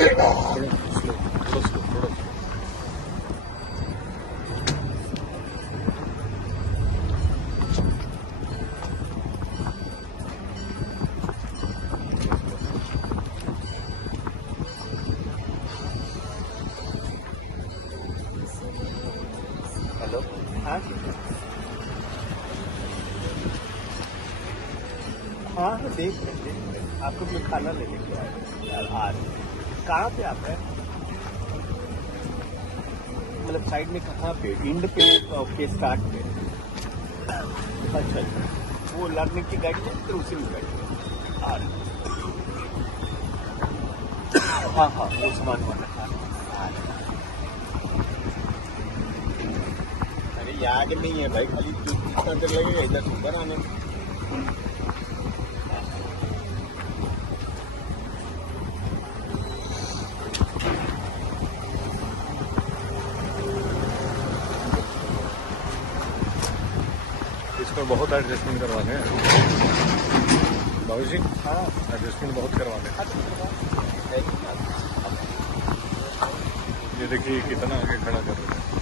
Hello, हाँ हाँ देख रहे आपको कोई खाना ले लेके आए यार। आज कहाँ पे आप हैं? मतलब साइड में कहाँ पे? इंड पे के स्टार्ट पे? अच्छा, वो लर्निंग की गाड़ी है फिर उसी में बैठे आ रहे। हाँ हाँ, वो सामान वाला आगे नहीं है भाई, खाली कितना देर लगेगा इधर से ऊपर आने में। इसको बहुत एडजस्टमेंट करवाने हैं बाबू जी। हाँ, एडजस्टमेंट बहुत करवाने हैं। ये देखिए कितना आगे खड़ा कर रहे हैं।